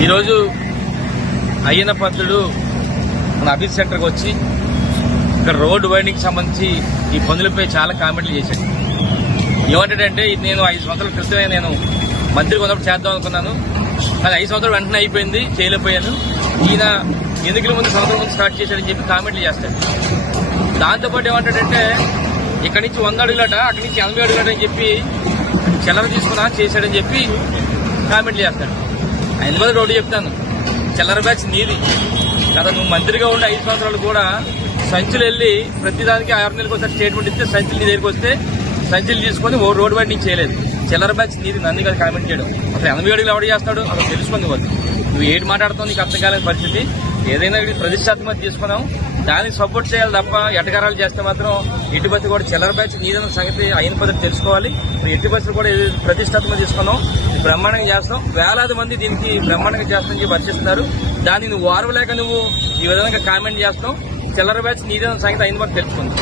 ఈరోజు అయ్యన పంతుడు మన అభిత్ సెంటర్కి వచ్చి ఇక్కడ రోడ్డు వైండింగ్కి సంబంధించి ఈ పనులపై చాలా కామెంట్లు చేశాడు. ఏమంటాడంటే ఇది నేను ఐదు సంవత్సరాల క్రితమే నేను మంత్రి కొన్నప్పుడు చేద్దాం అనుకున్నాను. అది ఐదు సంవత్సరాలు వెంటనే అయిపోయింది చేయలేకపోయాను. ఈయన ఎన్నికల ముందు సంవత్సరం ముందు స్టార్ట్ చేశాడని చెప్పి కామెంట్లు చేస్తాడు. దాంతోపాటు ఏమంటాడంటే ఇక్కడి నుంచి వంద అడుగులట అక్కడి నుంచి ఎనభై అడుగులట అని చెప్పి చిల్లర తీసుకున్నా చేశాడని చెప్పి కామెంట్లు చేస్తాడు. ఆయన మీద రోడ్డు చెప్తాను. చిల్లర బ్యాచ్ నీది. కదా నువ్వు మంత్రిగా ఉండే ఐదు సంవత్సరాలు కూడా సంచులు వెళ్ళి ప్రతిదానికి ఆరు నెలలకు ఒకసారి స్టేట్మెంట్ ఇస్తే సంచులు నీ దగ్గరికి వస్తే సంచులు తీసుకొని ఓ రోడ్డు బయట నీకు చేయలేదు. చిల్లర బ్యాచ్ నీది నన్ను కదా కామెంట్ చేయడం. అసలు ఎనభై అడుగులు ఎవడు చేస్తాడు? అసలు తెలుసుకుంది వాళ్ళు. నువ్వు ఏడు మాట్లాడుతావు నీకు అర్థం కాలేని పరిస్థితి? ఏదైనా ప్రతిష్టాత్మక తీసుకున్నావు. దానికి సపోర్ట్ చేయాలి తప్ప ఎటకారాలు చేస్తే మాత్రం ఎట్టి బస్సు కూడా చిల్లర బ్యాచ్ నీదన్న సంగతి అయిన పద్ధతి తెలుసుకోవాలి. ఇప్పుడు ఎట్టి బస్సులు కూడా ప్రతిష్టాత్మక తీసుకున్నాం. బ్రహ్మాండంగా చేస్తాం వేలాది మంది దీనికి బ్రహ్మాండంగా చేస్తామని చెప్పి వర్షిస్తున్నారు దాన్ని నువ్వు వారవలేక నువ్వు ఈ విధంగా కామెంట్ చేస్తాం చిల్లర బ్యాచ్ నీదన్న సంగతి అయిన పద్ధతి తెలుసుకుందాం.